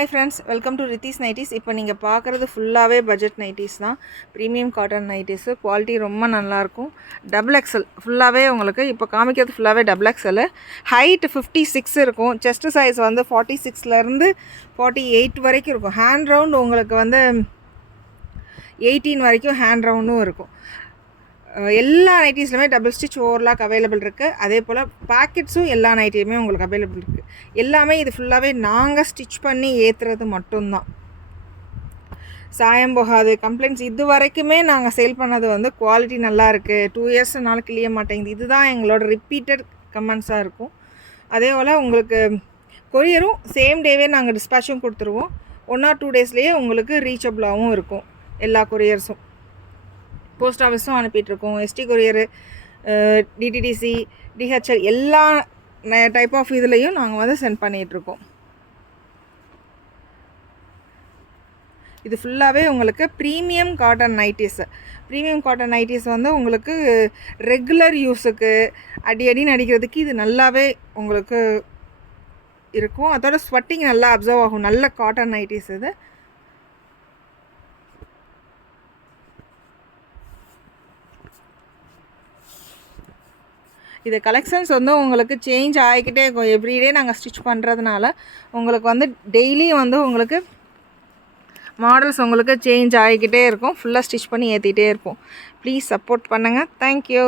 Hi friends, welcome to Ritheesh nighties. இப்போ நீங்கள் பார்க்குறது ஃபுல்லாகவே பட்ஜெட் நைட்டிஸ் தான். Premium cotton nighties. குவாலிட்டி ரொம்ப நல்லாயிருக்கும். டபுள் எக்ஸல் ஃபுல்லாகவே உங்களுக்கு இப்போ காமிக்கிறது ஃபுல்லாகவே டபுள் எக்ஸல். ஹைட் 56 இருக்கும். செஸ்ட் சைஸ் வந்து 46லேருந்து 48 வரைக்கும் இருக்கும். ஹேண்ட் ரவுண்ட் உங்களுக்கு வந்து 18 வரைக்கும் ஹேண்ட் ரவுண்டும் இருக்கும். எல்லா நைட்டிஸ்லையுமே டபுள் ஸ்டிச் ஓவர்லாக் அவைலபிள் இருக்குது. அதே போல் பேக்கெட்ஸும் எல்லா நைட்டியுமே உங்களுக்கு அவைலபிள் இருக்குது. எல்லாமே இது ஃபுல்லாகவே நாங்கள் ஸ்டிச் பண்ணி ஏற்றுறது மட்டும்தான். சாயம் போகாது. கம்ப்ளைண்ட்ஸ் இது வரைக்குமே நாங்கள் சேல் பண்ணது வந்து குவாலிட்டி நல்லா இருக்குது, 2 இயர்ஸ்னால கிளிய மாட்டேங்குது, இதுதான் எங்களோட ரிப்பீட்டட் கமெண்ட்ஸாக இருக்கும். அதே போல் உங்களுக்கு கொரியரும் சேம் டேவே நாங்கள் டிஸ்பேச்சும் கொடுத்துருவோம். 1 or 2 டேஸ்லேயே உங்களுக்கு ரீச்சபிளாகவும் இருக்கும். எல்லா கொரியர்ஸும் போஸ்ட் ஆஃபீஸும் அனுப்பிட்டுருக்கோம். எஸ்டி கொரியரு, டிடிடிசி, டிஹெச்எல் எல்லா டைப் ஆஃப் இதுலேயும் நாங்கள் வந்து சென்ட் பண்ணிகிட்ருக்கோம். இது ஃபுல்லாகவே உங்களுக்கு premium cotton nighties. Premium cotton nighties வந்து உங்களுக்கு ரெகுலர் யூஸுக்கு அடின்னு அடிக்கிறதுக்கு இது நல்லாவே உங்களுக்கு இருக்கும். அதோட ஸ்வெட்டிங் நல்லா அப்சர்வ் ஆகும். நல்ல காட்டன் நைட்டிஸ் இது. இது கலெக்ஷன்ஸ் வந்து உங்களுக்கு சேஞ்ச் ஆகிக்கிட்டே இருக்கும். எவ்ரிடே நாங்கள் ஸ்டிச் பண்ணுறதுனால உங்களுக்கு வந்து டெய்லியும் வந்து உங்களுக்கு மாடல்ஸ் உங்களுக்கு சேஞ்ச் ஆகிக்கிட்டே இருக்கும். ஃபுல்லாக ஸ்டிச் பண்ணி ஏற்றிக்கிட்டே இருப்போம். ப்ளீஸ் சப்போர்ட் பண்ணுங்கள். தேங்க்யூ.